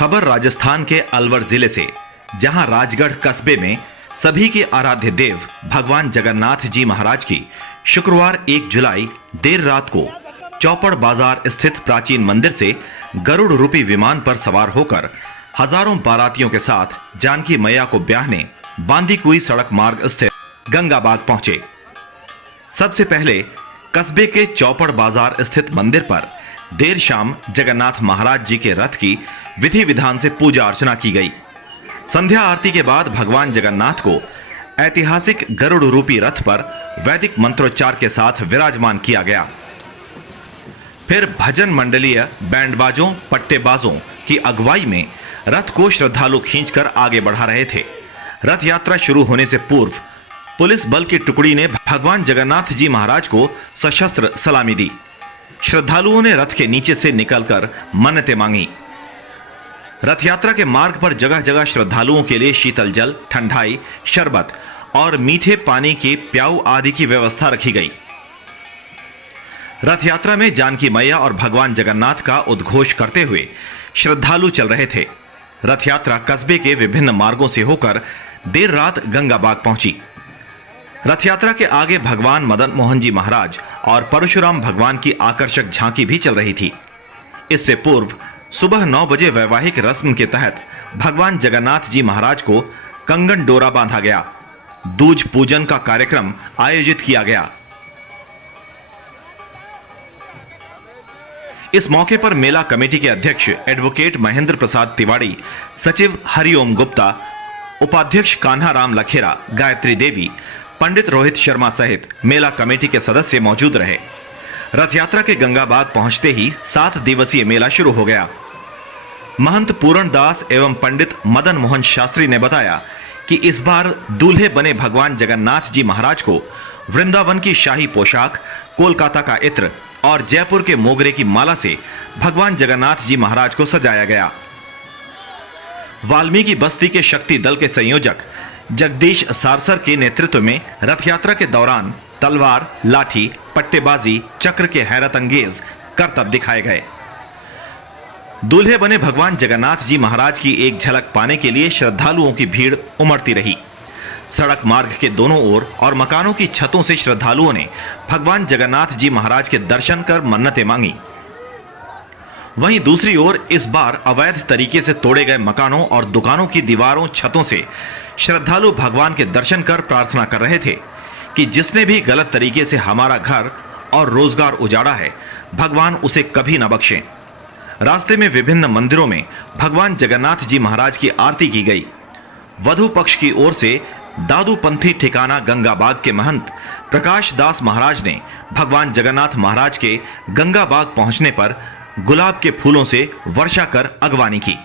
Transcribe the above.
खबर राजस्थान के अलवर जिले से, जहां राजगढ़ कस्बे में सभी के आराध्य देव भगवान जगन्नाथ जी महाराज की शुक्रवार 1 जुलाई देर रात को चौपड़ बाजार स्थित प्राचीन मंदिर से गरुड़ रूपी विमान पर सवार होकर हजारों बारातियों के साथ जानकी मैया को ब्याहने बांदीकुई सड़क मार्ग स्थित गंगाबाग पहुंचे। सबसे पहले कस्बे के चौपड़ बाजार स्थित मंदिर पर देर शाम जगन्नाथ महाराज जी के रथ की विधि विधान से पूजा अर्चना की गई। संध्या आरती के बाद भगवान जगन्नाथ को ऐतिहासिक गरुड़ रूपी रथ पर वैदिक मंत्रोच्चार के साथ विराजमान किया गया। फिर भजन मंडलीय बैंडबाजों पट्टेबाजों की अगुवाई में रथ को श्रद्धालु खींचकर आगे बढ़ा रहे थे। रथ यात्रा शुरू होने से पूर्व पुलिस बल की टुकड़ी ने भगवान जगन्नाथ जी महाराज को सशस्त्र सलामी दी। श्रद्धालुओं ने रथ के नीचे से निकलकर मन्नतें मांगी। रथ यात्रा के मार्ग पर जगह जगह श्रद्धालुओं के लिए शीतल जल, ठंडाई, शरबत और मीठे पानी के प्याऊ आदि की व्यवस्था रखी गई। रथ यात्रा में जानकी मैया और भगवान जगन्नाथ का उद्घोष करते हुए श्रद्धालु चल रहे थे। रथ यात्रा कस्बे के विभिन्न मार्गों से होकर देर रात गंगाबाग पहुंची। रथ यात्रा के आगे भगवान मदन मोहन जी महाराज और परशुराम भगवान की आकर्षक झांकी भी चल रही थी। इससे पूर्व सुबह 9 बजे वैवाहिक रस्म के तहत भगवान जगन्नाथ जी महाराज को कंगन डोरा बांधा गया। दूज पूजन का कार्यक्रम आयोजित किया गया। इस मौके पर मेला कमेटी के अध्यक्ष एडवोकेट महेंद्र प्रसाद तिवारी, सचिव हरिओम गुप्ता, उपाध्यक्ष कान्हा राम लखेरा, गायत्री देवी, पंडित रोहित शर्मा सहित मेला कमेटी के सदस्य मौजूद रहे। रथ यात्रा के गंगाबाग पहुंचते ही 7 दिवसीय मेला शुरू हो गया। महंत पूरण दास एवं पंडित मदन मोहन शास्त्री ने बताया कि इस बार दूल्हे बने भगवान जगन्नाथ जी महाराज को वृंदावन की शाही पोशाक, कोलकाता का इत्र और जयपुर के मोगरे की माला से भगवान जगन्नाथ जी महाराज को सजाया गया। वाल्मीकि बस्ती के शक्ति दल के संयोजक जगदीश सारसर के नेतृत्व में रथ यात्रा के दौरान तलवार, लाठी, पट्टेबाजी, चक्र के हैरत अंगेज करतब दिखाए गए। दूल्हे बने भगवान जगन्नाथ जी महाराज की एक झलक पाने के लिए श्रद्धालुओं की भीड़ उमड़ती रही। सड़क मार्ग के दोनों ओर और मकानों की छतों से श्रद्धालुओं ने भगवान जगन्नाथ जी महाराज के दर्शन कर मन्नतें मांगी। वहीं दूसरी ओर इस बार अवैध तरीके से तोड़े गए मकानों और दुकानों की दीवारों, छतों से श्रद्धालु भगवान के दर्शन कर प्रार्थना कर रहे थे कि जिसने भी गलत तरीके से हमारा घर और रोजगार उजाड़ा है, भगवान उसे कभी न बख्शें। रास्ते में विभिन्न मंदिरों में भगवान जगन्नाथ जी महाराज की आरती की गई। वधु पक्ष की ओर से दादूपंथी ठिकाना गंगाबाग के महंत प्रकाश दास महाराज ने भगवान जगन्नाथ महाराज के गंगाबाग पहुंचने पर गुलाब के फूलों से वर्षा कर अगवानी की।